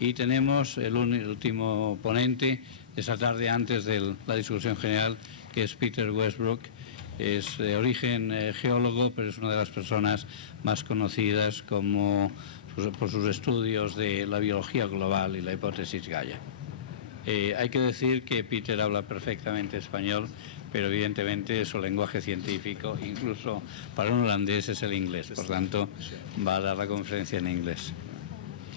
Y tenemos el último ponente de esta tarde antes de la discusión general, que es Peter Westbrook. Es de origen geólogo, pero es una de las personas más conocidas por sus estudios de la biología global y la hipótesis Gaia. Hay que decir que Peter habla perfectamente español, pero evidentemente su lenguaje científico, incluso para un holandés, es el inglés. Por tanto, va a dar la conferencia en inglés.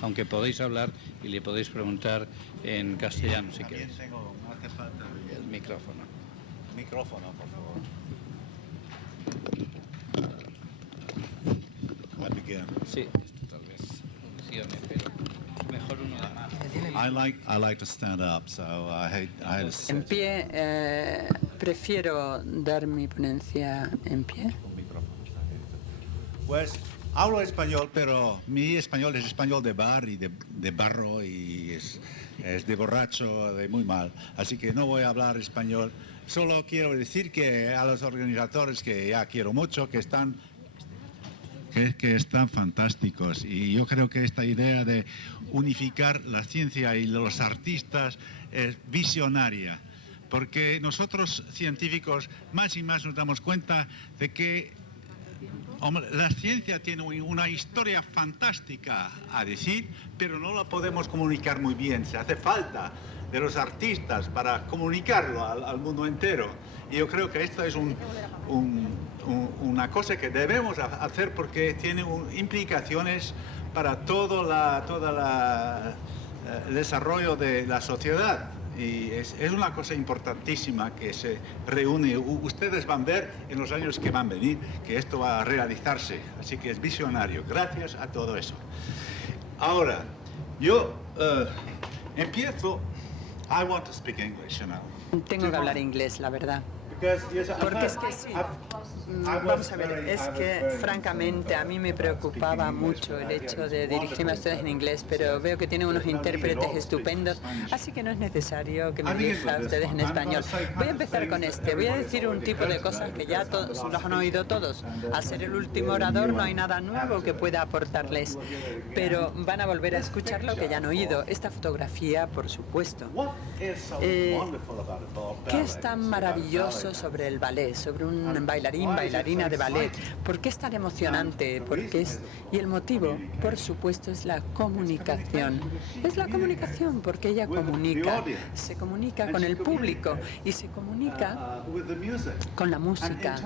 Aunque podéis hablar y le podéis preguntar en castellano si queréis. Hace falta El micrófono. micrófono, por favor. Sí, esto tal vez funcione, pero mejor uno de más. I like to stand up, so I had to sit. En pie, prefiero dar mi ponencia en pie. Pues hablo español, pero mi español es español de bar y de barro y es de borracho, de muy mal. Así que no voy a hablar español. Solo quiero decir que a los organizadores, que ya quiero mucho, que están fantásticos, y yo creo que esta idea de unificar la ciencia y los artistas es visionaria, porque nosotros científicos más y más nos damos cuenta de que la ciencia tiene una historia fantástica a decir, pero no la podemos comunicar muy bien. Se hace falta de los artistas para comunicarlo al mundo entero. Y yo creo que esto es una cosa que debemos hacer, porque tiene implicaciones para todo el desarrollo de la sociedad. Y es una cosa importantísima que se reúne. Ustedes van a ver en los años que van a venir que esto va a realizarse. Así que es visionario. Gracias a todo eso. Ahora, yo empiezo. I want to speak English, you know. Tengo que hablar inglés, la verdad. Porque es que sí. Vamos a ver, es que francamente a mí me preocupaba mucho el hecho de dirigirme a ustedes en inglés, pero veo que tienen unos intérpretes estupendos, así que no es necesario que me dirija a ustedes en español. Voy a empezar con voy a decir un tipo de cosas que ya todos los han oído todos. Al ser el último orador no hay nada nuevo que pueda aportarles, pero van a volver a escuchar lo que ya han oído. Esta fotografía, por supuesto. ¿Qué es tan maravilloso sobre el ballet, sobre un bailarina de ballet? ¿Por qué es tan emocionante? Y el motivo, por supuesto, es la comunicación. Es la comunicación, porque ella se comunica con el público y se comunica con la música.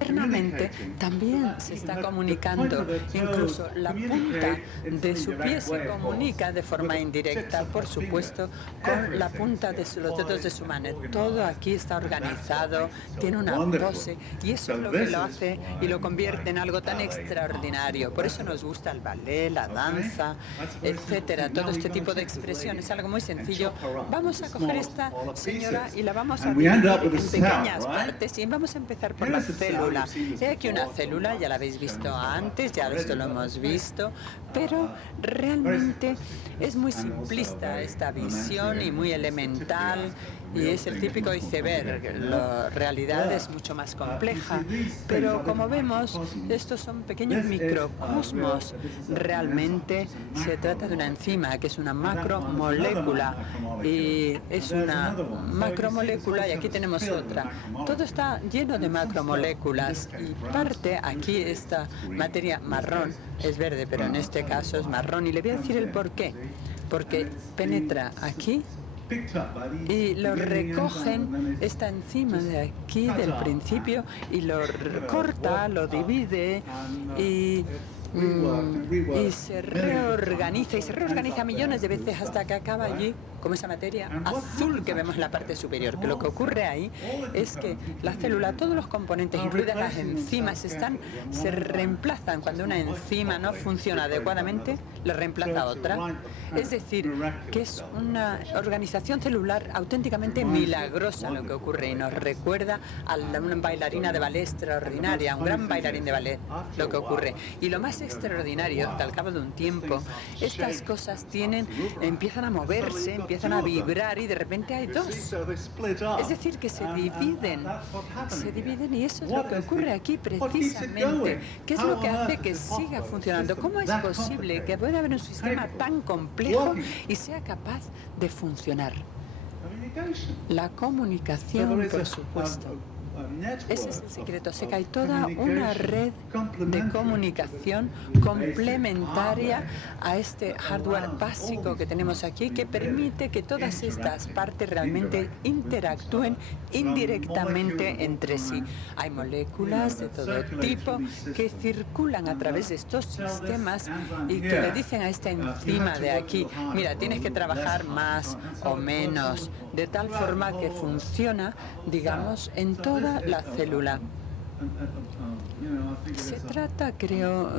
Internamente también se está comunicando, incluso la punta de su pie se comunica de forma indirecta, por supuesto, con la punta de los dedos de su mano. Todo aquí está organizado, tiene una pose, y eso es lo que lo hace y lo convierte en algo tan extraordinario. Por eso nos gusta el ballet, la danza, etcétera. Todo este tipo de expresión es algo muy sencillo. Vamos a coger esta señora y la vamos a dividir en pequeñas partes, y vamos a empezar por la célula. He aquí una célula, ya la habéis visto antes, ya esto lo hemos visto, pero realmente es muy simplista esta visión y muy elemental, y es el típico iceberg. La realidad es mucho más compleja, pero como vemos, estos son pequeños microcosmos. Realmente se trata de una enzima, que es una macromolécula, y es una macromolécula, y aquí tenemos otra. Todo está lleno de macromoléculas, y parte aquí esta materia marrón, es verde, pero en este caso es marrón, y le voy a decir el por qué. Porque penetra aquí y lo recogen esta enzima de aquí, del principio, y lo corta, lo divide y se reorganiza millones de veces hasta que acaba allí como esa materia azul que vemos en la parte superior. Que lo que ocurre ahí es que la célula, todos los componentes, incluidas las enzimas, se reemplazan. Cuando una enzima no funciona adecuadamente, le reemplaza otra. Es decir, que es una organización celular auténticamente milagrosa lo que ocurre, y nos recuerda a una bailarina de ballet extraordinaria, a un gran bailarín de ballet, lo que ocurre. Y lo más extraordinario, que al cabo de un tiempo, estas cosas empiezan a moverse, empiezan a vibrar y de repente hay dos. Es decir, que se dividen y eso es lo que ocurre aquí precisamente. ¿Qué es lo que hace que siga funcionando? ¿Cómo es posible que pueda haber un sistema tan complejo y sea capaz de funcionar? La comunicación, por supuesto. Ese es el secreto. Se cae toda una red de comunicación complementaria a este hardware básico que tenemos aquí, que permite que todas estas partes realmente interactúen indirectamente entre sí. Hay moléculas de todo tipo que circulan a través de estos sistemas y que le dicen a esta enzima de aquí, mira, tienes que trabajar más o menos, de tal forma que funciona, digamos, en toda la célula. Se trata, creo,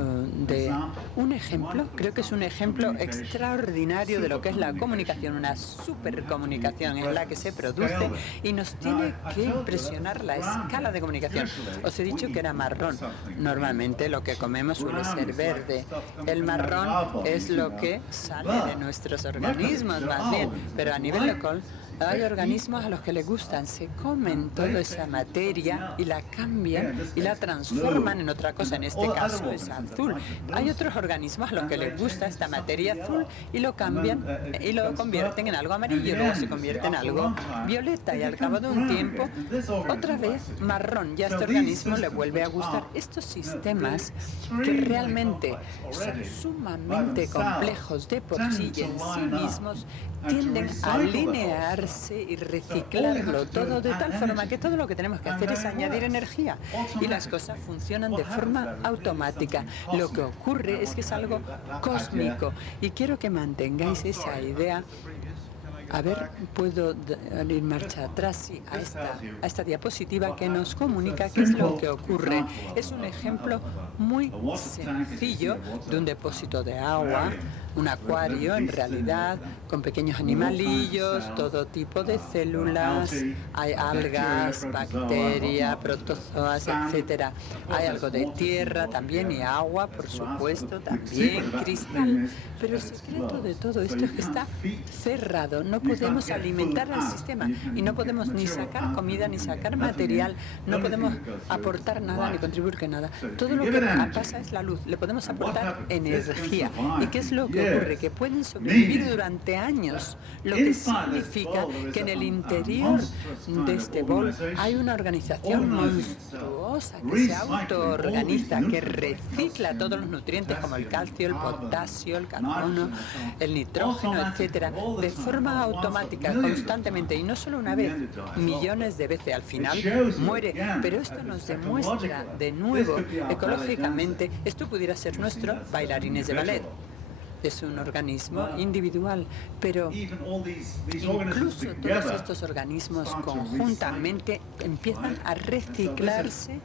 de un ejemplo, creo que es un ejemplo extraordinario de lo que es la comunicación, una supercomunicación en la que se produce y nos tiene que impresionar la escala de comunicación. Os he dicho que era marrón. Normalmente lo que comemos suele ser verde. El marrón es lo que sale de nuestros organismos, más bien, pero a nivel local hay organismos a los que les gustan, se comen toda esa materia y la cambian y la transforman en otra cosa, en este caso es azul. Hay otros organismos a los que les gusta esta materia azul y lo cambian y lo convierten en algo amarillo, luego se convierte en algo violeta y al cabo de un tiempo otra vez marrón, ya a este organismo le vuelve a gustar. Estos sistemas que realmente son sumamente complejos de por sí y en sí mismos tienden a alinearse y reciclarlo todo de tal forma que todo lo que tenemos que hacer es añadir energía y las cosas funcionan de forma automática. Lo que ocurre es que es algo cósmico y quiero que mantengáis esa idea. A ver, puedo ir marcha atrás, sí, a esta diapositiva que nos comunica qué es lo que ocurre. Es un ejemplo muy sencillo de un depósito de agua, un acuario en realidad, con pequeños animalillos, todo tipo de células, hay algas, bacterias, protozoas, etcétera. Hay algo de tierra también y agua, por supuesto, también cristal. Pero el secreto de todo esto es que está cerrado. No podemos alimentar al sistema y no podemos ni sacar comida ni sacar material, no podemos aportar nada ni contribuir que nada. Todo lo que pasa es la luz. Le podemos aportar energía. ¿Y qué es lo que ocurre? Que pueden sobrevivir durante años, lo que significa que en el interior de este bol hay una organización monstruosa que se autoorganiza, que recicla todos los nutrientes como el calcio, el potasio, el carbono, el nitrógeno, etcétera, de forma automática, constantemente, y no solo una vez, millones de veces. Al final muere, pero esto nos demuestra de nuevo, ecológicamente, esto pudiera ser nuestro bailarines de ballet. Es un organismo individual, pero incluso todos estos organismos conjuntamente empiezan a reciclarse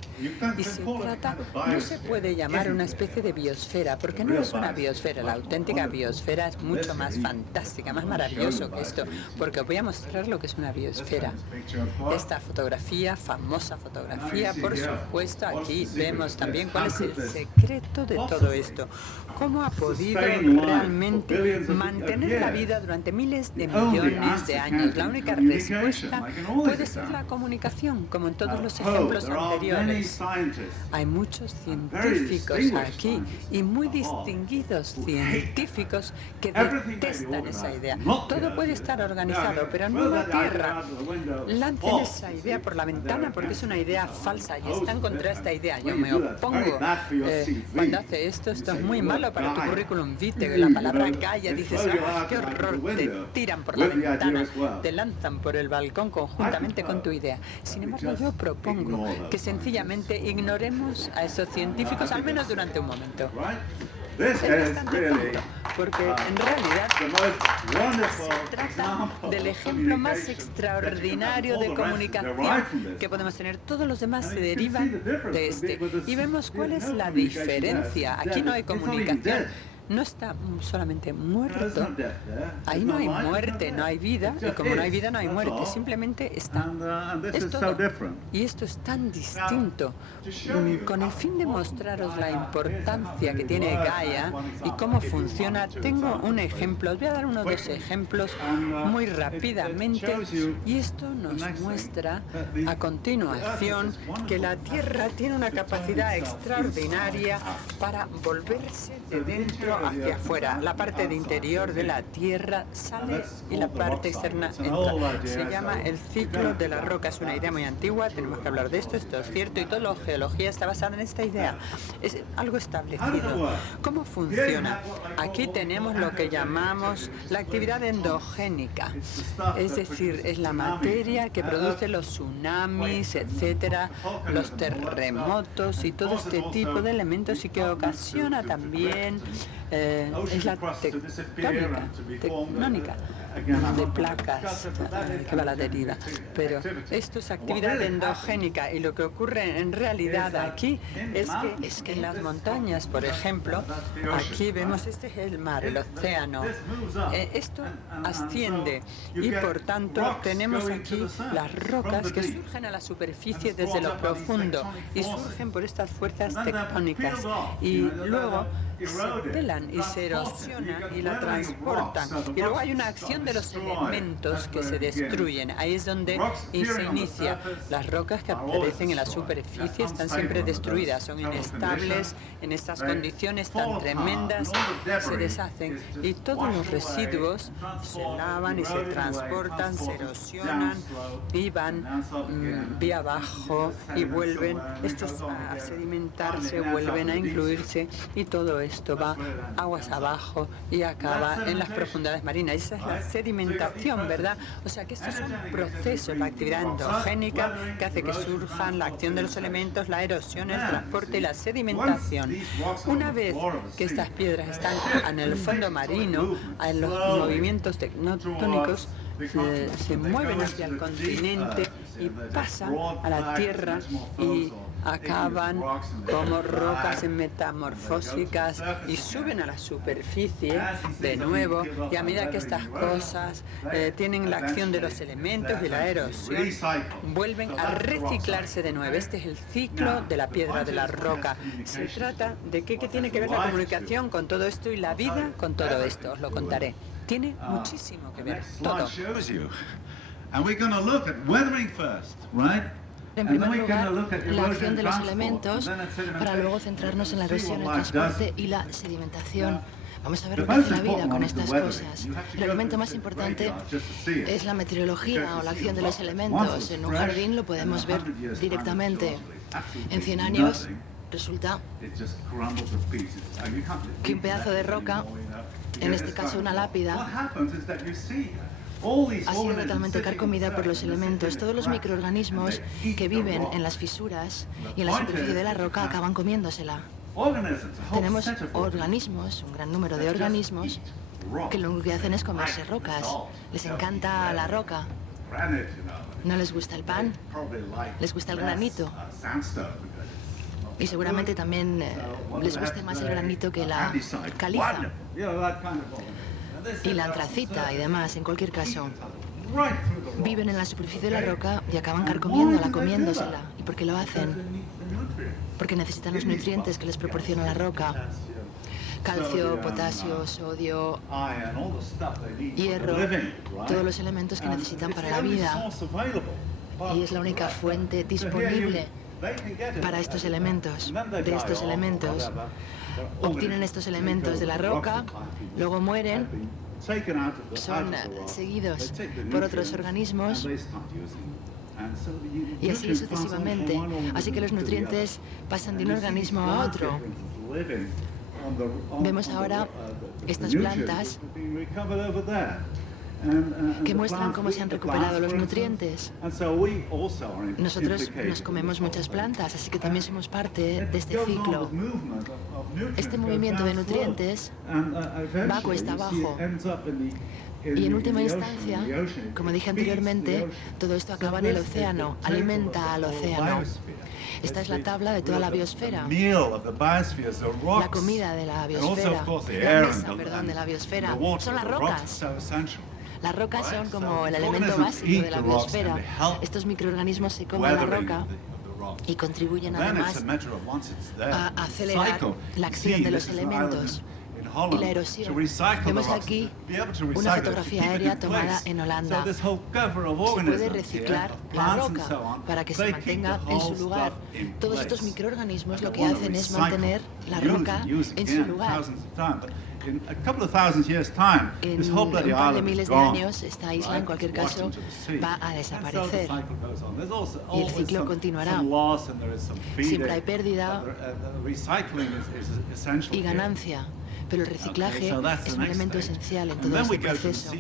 y se trata, no se puede llamar una especie de biosfera, porque no es una biosfera, la auténtica biosfera es mucho más fantástica, más maravilloso que esto, porque os voy a mostrar lo que es una biosfera. Esta fotografía, famosa fotografía, por supuesto, aquí vemos también cuál es el secreto de todo esto, cómo ha podido realmente mantener la vida durante miles de millones de años. La única respuesta puede ser la comunicación, como en todos los ejemplos anteriores. Hay muchos científicos aquí y muy distinguidos científicos que detestan esa idea. Todo puede estar organizado, pero no la Tierra. Lancen esa idea por la ventana porque es una idea falsa y están contra esta idea. Yo me opongo. Cuando hace esto es muy malo para tu currículum vitae. La palabra Gaia, dices, ¡ah, qué horror! Te tiran por la ventana, te lanzan por el balcón conjuntamente con tu idea. Sin embargo, yo propongo que sencillamente ignoremos a esos científicos, al menos durante un momento. Es bastante tonto, porque en realidad se trata del ejemplo más extraordinario de comunicación que podemos tener. Todos los demás se derivan de este. Y vemos cuál es la diferencia. Aquí no hay comunicación. no está solamente muerto, ahí no hay muerte, no hay vida, y como no hay vida no hay muerte, simplemente está. Es todo. Y esto es tan distinto, con el fin de mostraros la importancia que tiene Gaia y cómo funciona. Tengo un ejemplo, os voy a dar uno o dos ejemplos muy rápidamente, y esto nos muestra a continuación que la Tierra tiene una capacidad extraordinaria para volverse de dentro hacia afuera. La parte de interior de la Tierra sale y la parte externa entra. Se llama el ciclo de la roca. Es una idea muy antigua, tenemos que hablar de esto, esto es cierto, y toda la geología está basada en esta idea. Es algo establecido. ¿Cómo funciona? Aquí tenemos lo que llamamos la actividad endogénica, es decir, es la materia que produce los tsunamis, etcétera, los terremotos y todo este tipo de elementos, y que ocasiona también es la tectónica de placas que va a la deriva. Pero esto es actividad endogénica, y lo que ocurre en realidad aquí es que en las montañas, por ejemplo, aquí vemos, este es el mar, el océano. Esto asciende y por tanto tenemos aquí las rocas que surgen a la superficie desde lo profundo y surgen por estas fuerzas tectónicas, y luego se pelan y se erosionan y la transportan, y luego hay una acción de los elementos que se destruyen. Ahí es donde se inicia. Las rocas que aparecen en la superficie están siempre destruidas, son inestables en estas condiciones tan tremendas, se deshacen, y todos los residuos se lavan y se transportan, se erosionan y van vía abajo y vuelven estos a sedimentarse, vuelven a incluirse, y todo esto va aguas abajo y acaba en las profundidades marinas. Esa es la sedimentación, ¿verdad? O sea que esto es un proceso, la actividad endogénica que hace que surjan la acción de los elementos, la erosión, el transporte y la sedimentación. Una vez que estas piedras están en el fondo marino, en los movimientos tectónicos se mueven hacia el continente y pasan a la Tierra y acaban como rocas metamorfósicas y suben a la superficie de nuevo, y a medida que estas cosas tienen la acción de los elementos y la erosión, vuelven a reciclarse de nuevo. Este es el ciclo de la piedra, de la roca. Se trata de qué tiene que ver la comunicación con todo esto y la vida con todo esto. Os lo contaré. Tiene muchísimo que ver, todo. En primer lugar, la acción de los elementos, para luego centrarnos en la erosión, el transporte y la sedimentación. Vamos a ver lo que hace la vida con estas cosas. El elemento más importante es la meteorología o la acción de los elementos. En un jardín lo podemos ver directamente. En 100 años resulta que un pedazo de roca, en este caso una lápida, ha sido totalmente carcomida por los elementos. Todos los microorganismos que viven en las fisuras y en la superficie de la roca acaban comiéndosela. Tenemos organismos, un gran número de organismos, que lo único que hacen es comerse rocas. Les encanta la roca. No les gusta el pan, les gusta el granito. Y seguramente también les guste más el granito que la caliza y la antracita y demás. En cualquier caso, viven en la superficie de la roca y acaban carcomiéndola, comiéndosela. ¿Y por qué lo hacen? Porque necesitan los nutrientes que les proporciona la roca. Calcio, potasio, sodio, hierro, todos los elementos que necesitan para la vida. Y es la única fuente disponible para estos elementos. De estos elementos obtienen estos elementos de la roca, luego mueren, son seguidos por otros organismos y así sucesivamente. Así que los nutrientes pasan de un organismo a otro. Vemos ahora estas plantas que muestran cómo se han recuperado los nutrientes. Nosotros nos comemos muchas plantas, así que también somos parte de este ciclo. Este movimiento de nutrientes va cuesta abajo. Y en última instancia, como dije anteriormente, todo esto acaba en el océano, alimenta al océano. Esta es la tabla de toda la biosfera. La comida de la biosfera, la mesa, perdón, de la biosfera, son las rocas. Las rocas son como el elemento básico de la biosfera. Estos microorganismos se comen la roca y contribuyen además a acelerar la acción de los elementos y la erosión. Vemos aquí una fotografía aérea tomada en Holanda. Se puede reciclar la roca para que se mantenga en su lugar. Todos estos microorganismos lo que hacen es mantener la roca en su lugar. En un par de miles de años, esta isla, en cualquier caso, va a desaparecer. Y el ciclo continuará. Siempre hay pérdida y ganancia. Pero el reciclaje es un elemento esencial en todo este proceso.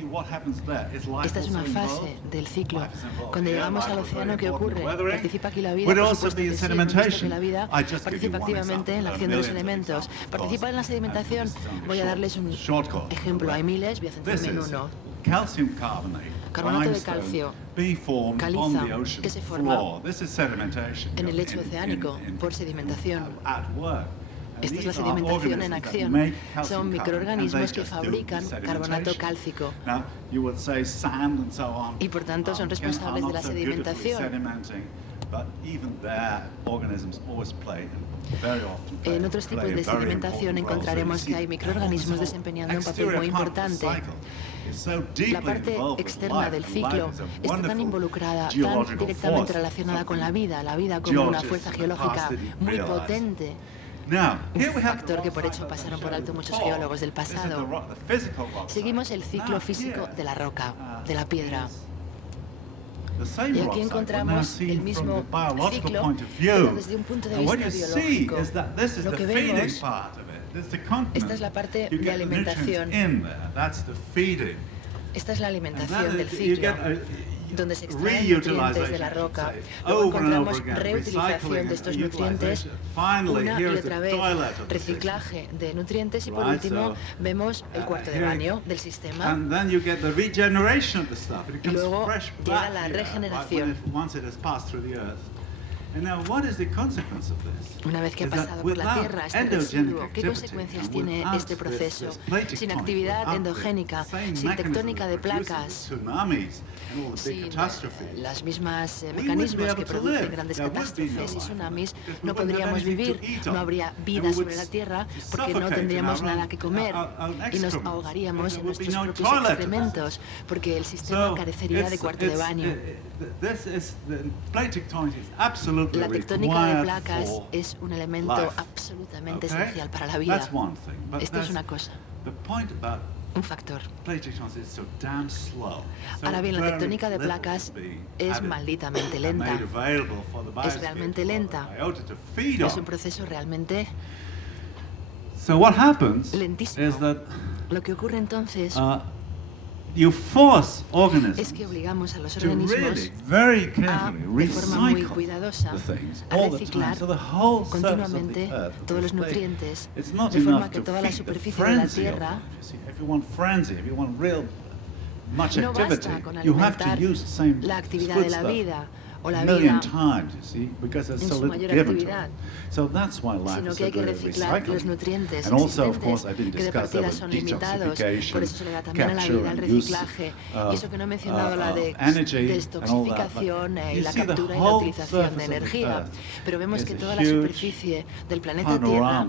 Esta es una fase del ciclo. Cuando llegamos al océano, ¿qué ocurre? ¿Participa aquí la vida? Por supuesto que sí, hemos visto que la vida participa activamente en la acción de los elementos. ¿Participa en la sedimentación? Voy a darles un ejemplo. Hay miles, voy a centrarme en uno. Carbonato de calcio, caliza, que se forma en el lecho oceánico por sedimentación. Esta es la sedimentación en acción. Son microorganismos que fabrican carbonato cálcico y por tanto son responsables de la sedimentación. En otros tipos de sedimentación encontraremos que hay microorganismos desempeñando un papel muy importante. La parte externa del ciclo está tan involucrada, tan directamente relacionada con la vida como una fuerza geológica muy potente. Un factor que por hecho pasaron por alto muchos geólogos del pasado. Seguimos el ciclo físico de la roca, de la piedra. Y aquí encontramos el mismo ciclo, pero desde un punto de vista biológico. Lo que vemos, esta es la parte de alimentación. Esta es la alimentación del ciclo, donde se extraen nutrientes de la roca. Luego encontramos reutilización de estos nutrientes una y otra vez, reciclaje de nutrientes y por último vemos el cuarto de baño del sistema. Y luego llega la regeneración. Una vez que ha pasado por la Tierra este residuo, ¿qué consecuencias tiene este proceso? Sin actividad endogénica, sin tectónica de placas, sin las mismas mecanismos que producen grandes catástrofes y tsunamis, no podríamos vivir, no habría vida sobre la Tierra porque no tendríamos nada que comer y nos ahogaríamos en nuestros propios excrementos porque el sistema carecería de cuarto de baño. La tectónica de placas es un elemento absolutamente esencial para la vida. Esto es una cosa, un factor. Ahora bien, la tectónica de placas es malditamente lenta. Es realmente lenta. Es un proceso realmente lentísimo. Lo que ocurre entonces es que obligamos a los organismos de forma muy cuidadosa a reciclar continuamente todos los nutrientes, de forma que toda la superficie de la Tierra no basta con alimentar la actividad de la vida o la vida en su mayor actividad, sino que hay que reciclar los nutrientes existentes, que de partida son limitados. Por eso se le da también a la vida el reciclaje. Y eso que no he mencionado, la destoxificación y la captura y la utilización de energía. Pero vemos que toda la superficie del planeta Tierra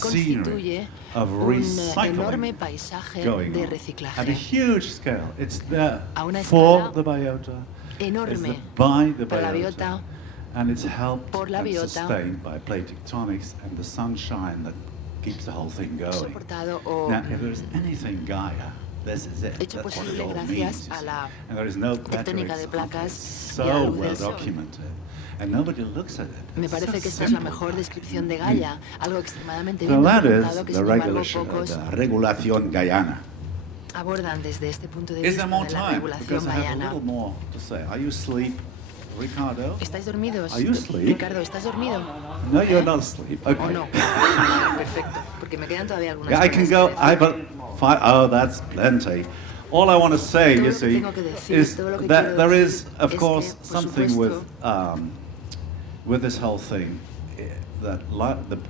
constituye un enorme paisaje de reciclaje. A una escala enorme para la biota, por la biota, soportado o hecho posible gracias a la tectónica de placas y a la luz del sol. Me parece que esta es la mejor descripción de Gaia, algo extremadamente bien documentado que sin embargo pocos abordan desde este punto de vista de la regulación gaiana. ¿Estáis dormidos? Ricardo, ¿estás dormido? No, you're not asleep. Okay. ¿O no? Perfecto, porque me quedan todavía algunas Yeah, I can go. Oh, that's plenty. All I want to say, you see, is that there is, of course, something with with this whole thing, that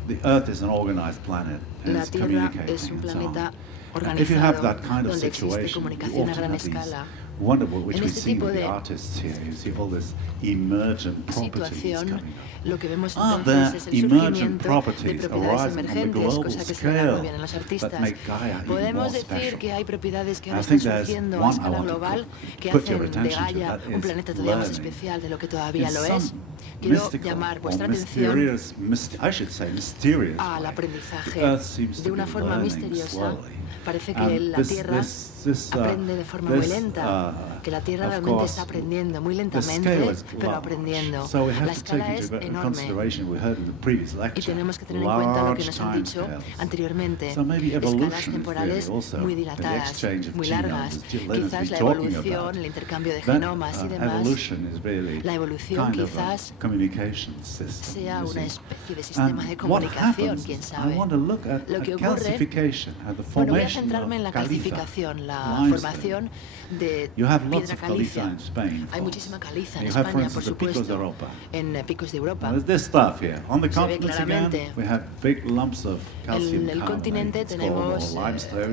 the Earth is an organized planet and La it's Tierra communicating es un and so planeta on. If you have organizado that kind of donde existe situation, you comunicación a often gran have these escala. wonderful, which En we este see tipo with the de artists here. You see all this emergent properties situación, coming up. lo que vemos Are entonces there es el emergent surgimiento de properties propiedades arising on the emergentes, global cosa que se le da muy scale bien a los that artistas. make Gaia even Podemos more decir special? que hay propiedades que I ahora think están there's surgiendo a one I escala want to global que put your hacen de attention to, Gaia that un is planeta todavía más learning. especial de lo que todavía It's lo some es. Quiero mystical llamar or vuestra atención mysterious, I should say mysterious al way. aprendizaje The Earth seems de to una be forma learning misteriosa. slowly. Parece que And la Tierra aprende de forma muy lenta, que la Tierra realmente está aprendiendo muy lentamente, pero aprendiendo. La escala es enorme y tenemos que tener en cuenta lo que nos han dicho anteriormente, escalas temporales muy dilatadas, muy largas. Quizás la evolución, el intercambio de genomas y demás, la evolución quizás sea una especie de sistema de comunicación, quién sabe. Lo que ocurre, bueno, voy a centrarme en la calcificación, la formación de piedra caliza. Hay muchísima caliza en España, por supuesto, en picos de Europa. Se ve claramente. En el continente tenemos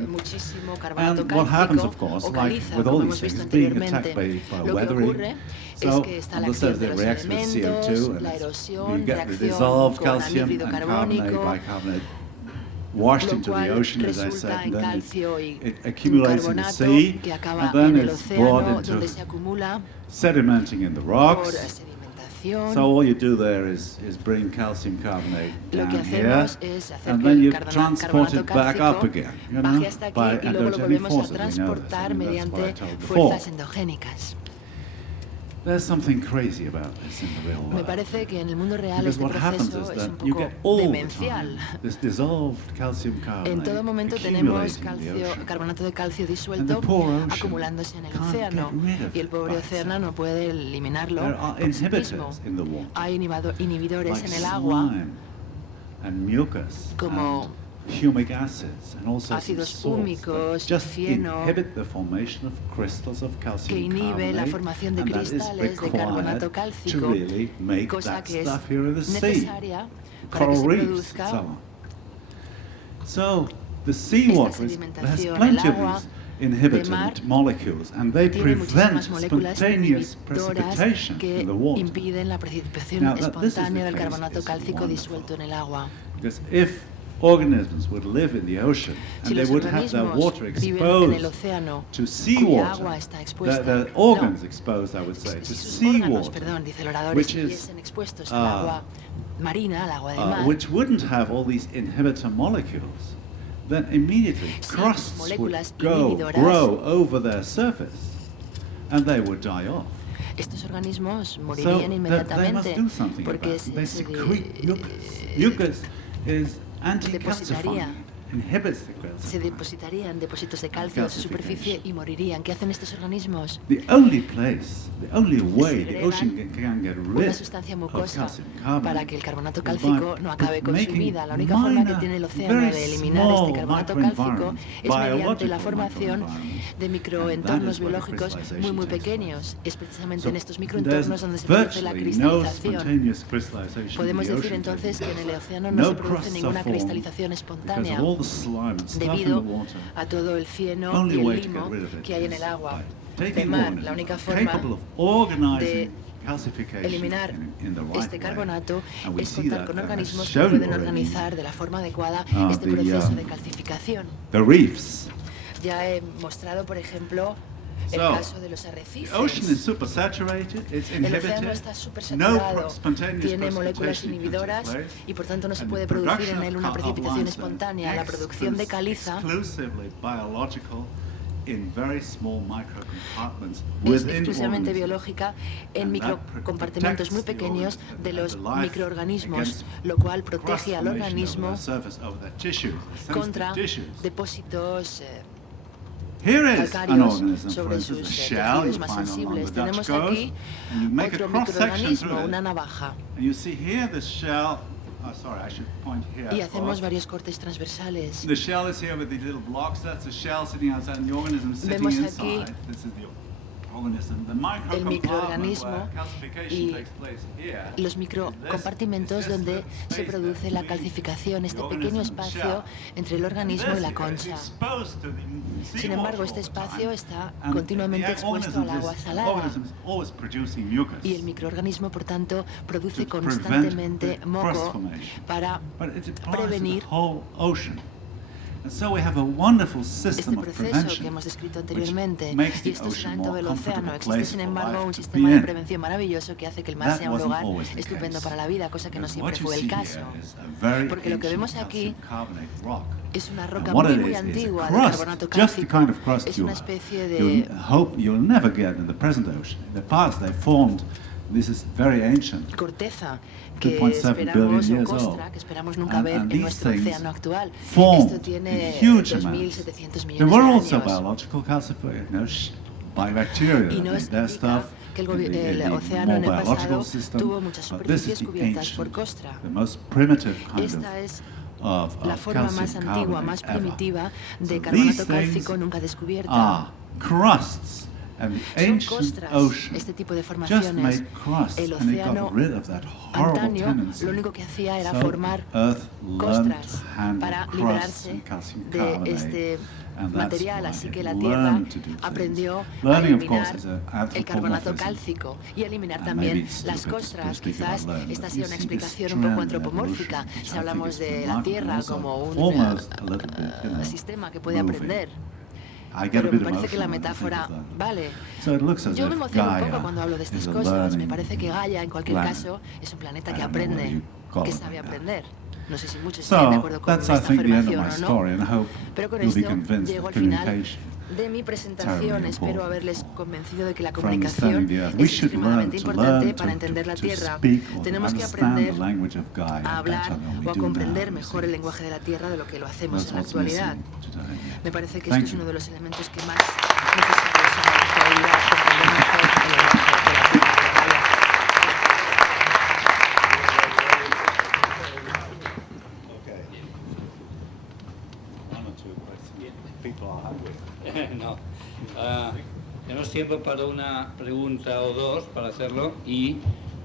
muchísimo carbonato cálcico o caliza, como hemos visto anteriormente. Lo que ocurre es que está la acción de los elementos, la erosión, reacción con anhídrido carbónico, lo cual resulta en calcio y carbonato que acaba en el océano, donde se acumula por sedimentación. So all you do there is bring calcium carbonate Lo down que here, hacemos es hacer and que then el you carbonato transport it back up cálcico again, you know, baje hasta aquí by y luego lo endogenic volvemos a forces. We know this. transportar I mean, that's what I mediante told you fuerzas before. endogénicas. There's something crazy about this in the real Me world. parece que en el mundo real Because este what happens proceso is es un that you poco get all the demencial. time this dissolved calcium carbonate En todo momento tenemos accumulating in the ocean. carbonato de calcio And the disuelto poor ocean acumulándose en el can't océano get rid of y el it pobre by océano itself. no puede eliminarlo There are por sí mismo. inhibitors in the water, Hay inhibidores like en el agua slime and mucus como and humic acids and all sorts of ácidos salts húmicos, that just cieno, inhibit the formation of crystals of que calcium inhibe la carbonate, formación de and that is cristales de required carbonato to cálcico, really make cosa that que es stuff here in the sea, necesaria para que coral se reefs and produzca so on. So the seawater has sedimentación. plenty El of agua these inhibitant de mar molecules, and they tiene prevent muchísimas moléculas spontaneous inhibidoras precipitation que in the water. impiden la precipitación Now, this is espontánea the del case, carbonato it's cálcico wonderful. disuelto en el agua. Because if organisms would live in the ocean Si and they los would have their organismos water viven en el exposed océano to cuya seawater, agua está expuesta, their organs exposed, I would say, to si sus órganos, seawater, perdón, dice el orador, which is, estuviesen expuestos al agua marina, al agua de mar, which wouldn't have all these inhibitor molecules, then immediately Sí, crusts would moléculas grow inhibidoras. over their surface, and they would die off. estos organismos So morirían they inmediatamente must do something porque about it. They se secrete mucus. Mucus is depositaría. anti-calcifying, inhibits the calcium. se depositarían depósitos de calcio en su superficie y morirían. ¿Qué hacen estos organismos? The only place, the only way the Segregan ocean can get rid Una sustancia of mucosa calcium carbonate para que el carbonato is cálcico by no acabe con su making vida. La única forma que minor, tiene el océano very de eliminar small este carbonato cálcico microenvironments, es mediante la biological formación microenvironments. de And microentornos that is where the biológicos crystallization muy takes pequeños. Es precisamente So en estos microentornos there's donde se produce la virtually no cristalización. spontaneous crystallization in Podemos the decir ocean entonces que en el océano no No se produce crusts ninguna are formed cristalización because espontánea of all the slime and stuff in the debido water. a todo el cieno Only y el way to limo get rid of it que hay en is el agua by de taking mar. La organisms única capable forma of organizing de calcification eliminar in the right este way. carbonato And we es see contar that con as organismos que shown pueden already. organizar de la forma adecuada este the, proceso de calcificación. The reefs. Ya he mostrado, por ejemplo, el So, caso de los arrecifes. The ocean is supersaturated, it's El océano inhibited, está súper no saturado, spontaneous tiene moléculas precipitation can inhibidoras take place, y por tanto no se and puede the producir production en él una of precipitación limestone espontánea. La producción de caliza exclusively biological in very small microcompartments es within exclusivamente organisms. biológica en And that microcompartimentos muy protects the pequeños organism de and los the life microorganismos, against lo cual crust protege al formation organismo over the surface of the tissues, the sensitive contra tissues. depósitos Here is an calcáreos organism, for sobre instance, a sus shell tejidos you más find along sensibles. the Dutch Tenemos coast, aquí and you make a otro cross-section microorganismo, through una it, navaja, and you see here this shell. Oh, sorry, I should point here. y hacemos first. varios cortes transversales. The shell is here with these little blocks. That's the shell sitting outside, and the organism sitting Vemos aquí inside. This is the el microorganismo y los microcompartimentos donde se produce la calcificación, este pequeño espacio entre el organismo y la concha. Sin embargo, este espacio está continuamente expuesto al agua salada y el microorganismo, por tanto, produce constantemente moco para prevenir este proceso que hemos descrito anteriormente, y esto se da en todo el océano. Existe, sin embargo, un sistema de prevención maravilloso que hace que el mar sea un lugar estupendo para la vida, cosa que no siempre fue el caso. Porque lo que vemos aquí es una roca muy antigua de carbonato cálcico. Es una especie de corteza que esperamos, o costra, que esperamos nunca ver en nuestro océano actual. Esto tiene 2.700 millones de años. Y no significa que el océano en el pasado tuvo muchas superficies cubiertas por costra. Esta es la forma más antigua, más primitiva de carbonato cálcico nunca descubierta. Son costras, este tipo de formaciones. El océano antaño lo único que hacía era formar costras para librarse de este material, así que la Tierra aprendió a eliminar el carbonato cálcico y a eliminar también las costras. Quizás esta sea una explicación un poco antropomórfica si hablamos de la Tierra como un sistema que puede aprender. Pero me parece que la metáfora vale. Yo me emociono un poco cuando hablo de estas cosas. Me parece que Gaia, en cualquier caso, es un planeta que aprende, que sabe aprender. No sé si muchos están de acuerdo con esta afirmación o no, pero con esto llego al final de mi presentación. Espero haberles convencido de que la comunicación es extremadamente importante para entender la Tierra. Tenemos que aprender a hablar o a comprender mejor el lenguaje de la Tierra de lo que lo hacemos en la actualidad. Me parece que esto es uno de los elementos que más necesitamos en la actualidad, comprender mejor el lenguaje de la Tierra. No. Tenemos tiempo para una pregunta o dos para hacerlo, y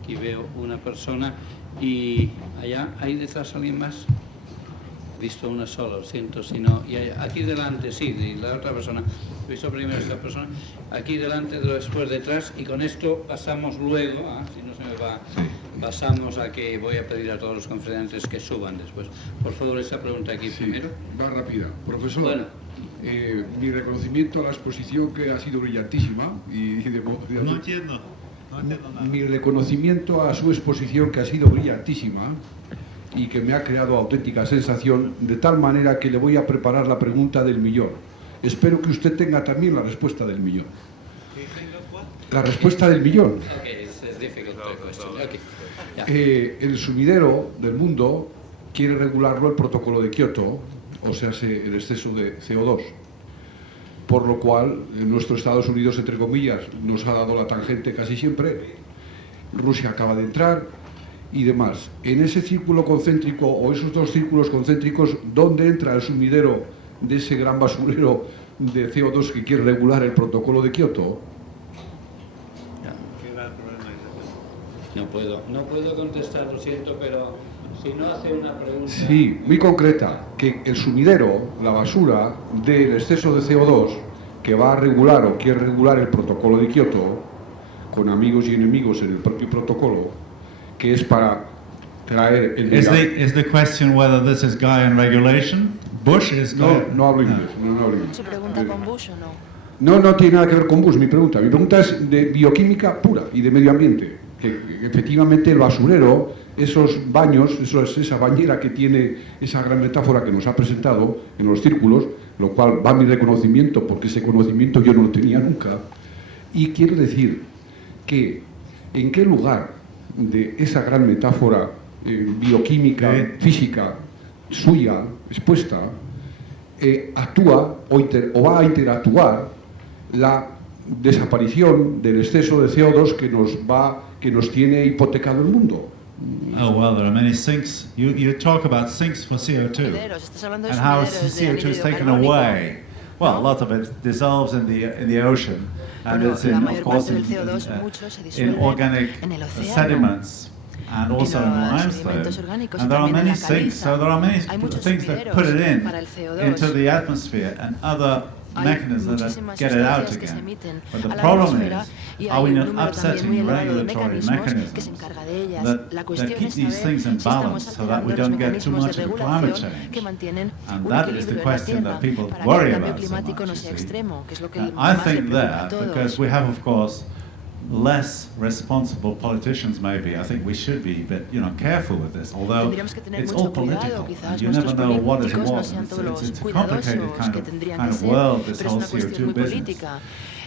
aquí veo una persona y allá, ¿hay detrás alguien más? He visto una sola, lo siento, si no. Y aquí delante, sí, y la otra persona. He visto primero esta persona. Aquí delante, después detrás, y con esto pasamos luego, si no se me va, pasamos a que voy a pedir a todos los conferenciantes que suban después. Por favor, esa pregunta aquí primero. Va rápida. Profesor. Bueno. Mi reconocimiento a la exposición, que ha sido brillantísima No entiendo nada. Mi reconocimiento a su exposición, que ha sido brillantísima y que me ha creado auténtica sensación, de tal manera que le voy a preparar la pregunta del millón. Espero que usted tenga también la respuesta del millón. La respuesta del millón. El sumidero del mundo quiere regularlo el protocolo de Kioto, o sea, el exceso de CO2, por lo cual nuestro Estados Unidos, entre comillas, nos ha dado la tangente casi siempre. Rusia acaba de entrar y demás. En ese círculo concéntrico, o esos dos círculos concéntricos, ¿dónde entra el sumidero de ese gran basurero de CO2 que quiere regular el protocolo de Kioto? No puedo contestar, lo siento, pero si no hace una pregunta... Sí, muy concreta, que el sumidero, la basura del exceso de CO2, que va a regular o quiere regular el protocolo de Kioto, con amigos y enemigos en el propio protocolo, que es para traer el... Is the question whether this is Gaian regulation? Bush is Gaian? No hablo inglés. No hablo inglés. ¿Se pregunta con Bush o no? No tiene nada que ver con Bush mi pregunta. Mi pregunta es de bioquímica pura y de medio ambiente. Que efectivamente el basurero, esos baños, esa bañera que tiene esa gran metáfora que nos ha presentado en los círculos, lo cual va mi reconocimiento, porque ese conocimiento yo no lo tenía nunca. Y quiero decir que en qué lugar de esa gran metáfora bioquímica, física, suya, expuesta, actúa o va a interactuar la desaparición del exceso de CO2 que nos tiene hipotecado el mundo. Oh, well, there are many sinks. You talk about sinks for CO2. Estás hablando de And how sumideros de CO2 is anhídrido taken carbónico. away. well, a lot of it dissolves in the ocean, and Bueno, it's la in, mayor of course, parte del CO2, mucho se in disuelve organic en el océano, sediments, and also in los limestone. sedimentos orgánicos y And there are también en many la things, caliza. so there are many Hay muchos things that put it sumideros para el CO2. into the atmosphere and other Hay mechanisms that muchísimas get it out sustancias que se again. emiten But a the la problem atmósfera is, y are hay we un not número también muy upsetting elevado de regulatory mecanismos que se mechanisms encarga de ellas. that La cuestión keep es these saber things in si estamos balance so that we alterando los don't get too mecanismos much de of climate regulación change? que mantienen And un that is the equilibrio en la question Tierra that people para que worry el cambio about so climático much, no you sea see. extremo, que es lo que I más le think preocupa a that todos. because we have, of course, less responsible politicians, maybe. I think we should be, careful with this. Although Tendríamos que tener it's mucho all cuidado, political, quizás and you never nuestros know what is políticos no what. sean todos los It's a complicated cuidadosos que tendrían kind que of ser, world, this pero es whole una cuestión CO2 muy business. política.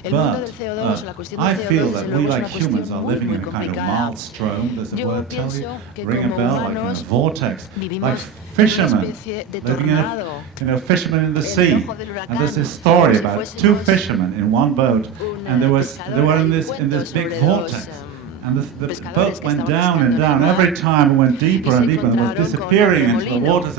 El mundo del CO2, la cuestión I del feel CO2, that desde we luego, es like una humans cuestión are muy, living muy in a kind of complicada. maelstrom. There's a Yo word, tell pienso you, que ring a como bell, like in a humanos vortex, vivimos like en una fishermen especie de living in tornado. fishermen in the El sea. ojo del huracán, And there's this como story si about fuésemos two fishermen in one boat, and they were pescadora in y this cuento big sobre vortex. dos, And the pescadores boat que went estaban down pescando and en el down. mar Every time it went deeper y se and deeper and was encontraron con un disappearing into the remolino. waters.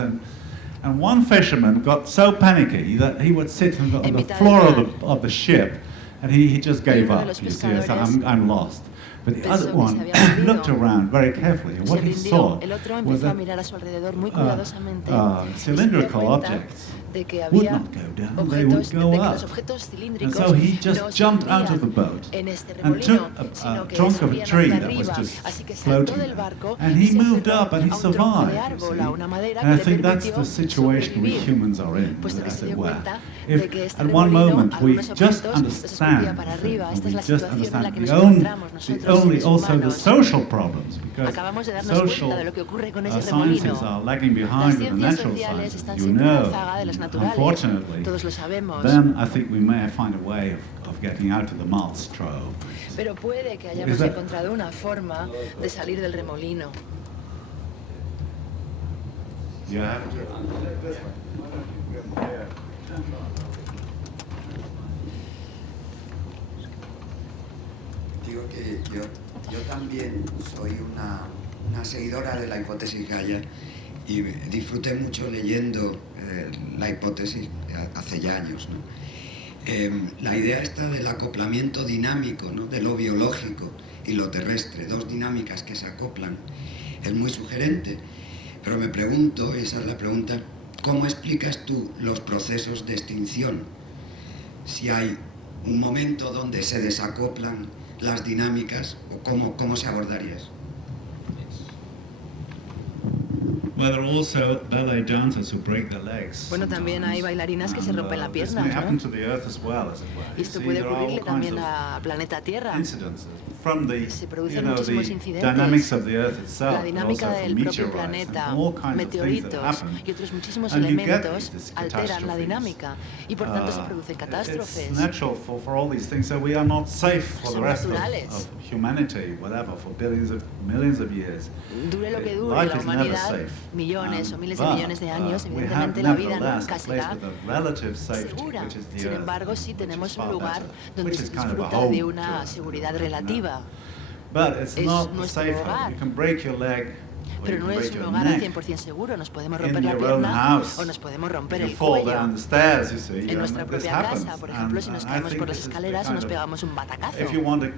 And one fisherman got so panicky that he would sit on En the mitad floor del of the ship, and he just gave uno de up. los You see, he said, pescadores I'm lost. But the pensó other que one se había perdido. looked around very carefully, and Se what he saw rindió. El otro was empezó a that mirar a su alrededor muy cuidadosamente y se dio cylindrical cuenta objects de que would había not go down, they would objetos, go de que los up. objetos And cilíndricos so he no just se jumped out of the hundían boat en este and remolino, took sino a que trunk of a subían tree hacia that was arriba. just Así que saltó floating del there. barco And y he se moved aferró up and he a un tronco de survived, you árbol, see. a una madera And I que le think that's permitió the situation we sobrevivir. humans are in, Puesto que as se it dio were. cuenta If de que este at one remolino, moment we algunos just objetos los escupía understand, para arriba. Esta es la we just situación en la que understand nos encontramos nosotros, seres also the humanos. social problems, because Acabamos de darnos cuenta de lo que ocurre con ese sciences remolino. are lagging Las behind with the ciencias natural sociales sciences, están you siempre a la know, zaga de las naturales. unfortunately. Todos lo sabemos. Then I think we may find a way of getting out of the maelstrom. Pero puede que hayamos Is that- encontrado una forma de salir del remolino. You have to. Digo que yo también soy una seguidora de la hipótesis Gaia y disfruté mucho leyendo la hipótesis hace ya años, ¿no? La idea esta del acoplamiento dinámico, ¿no?, de lo biológico y lo terrestre, dos dinámicas que se acoplan, es muy sugerente, pero me pregunto, y esa es la pregunta, ¿cómo explicas tú los procesos de extinción? Si hay un momento donde se desacoplan las dinámicas, o cómo se abordaría eso. Well, there are also ballet dancers who break their legs. Bueno, también hay bailarinas que se rompen la This pierna, may happen ¿no? to the Earth as well, as it were. Y esto You see, puede there are all ocurrirle kinds también of al planeta Tierra. incidences from the, Se you producen know, muchísimos the incidentes. dynamics of the Earth itself, La but dinámica also del from propio meteorites planeta, and all kinds of things that meteoritos happen. y otros muchísimos And you get elementos these alteran la catastrophes. dinámica y por tanto se producen catástrofes. It's natural for all these things, so we are not safe for the Son rest naturales. of humanity, whatever, for millions of years. Dure lo que dure, Life la is never humanidad, safe. millones o miles de But, millones de años, we evidentemente have la vida nevertheless nunca a place será with a relative safety, segura. which is the Sin Earth, embargo, sí which tenemos is un far lugar better, donde which se is kind of a disfruta home de to una us, seguridad you know. relativa. But it's Es not nuestro safe. hogar. You can break your leg, or Pero you no can es break un your hogar al neck 100% seguro. Nos podemos in romper la your own pierna house. o nos podemos romper You el fall cuello. down the stairs, you see. En nuestra this propia happens. casa, por ejemplo, si nos I caemos think por las this is the escaleras y kind nos of- pegamos un batacazo. If you want to,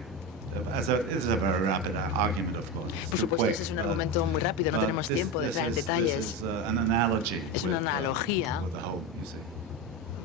this is a very rapid argument, of course. It's Por too supuesto, quick, ese es un but- argumento muy rápido, no but tenemos this- tiempo de this entrar en is- detalles. This is an analogy Es una with, analogía with the home, you see.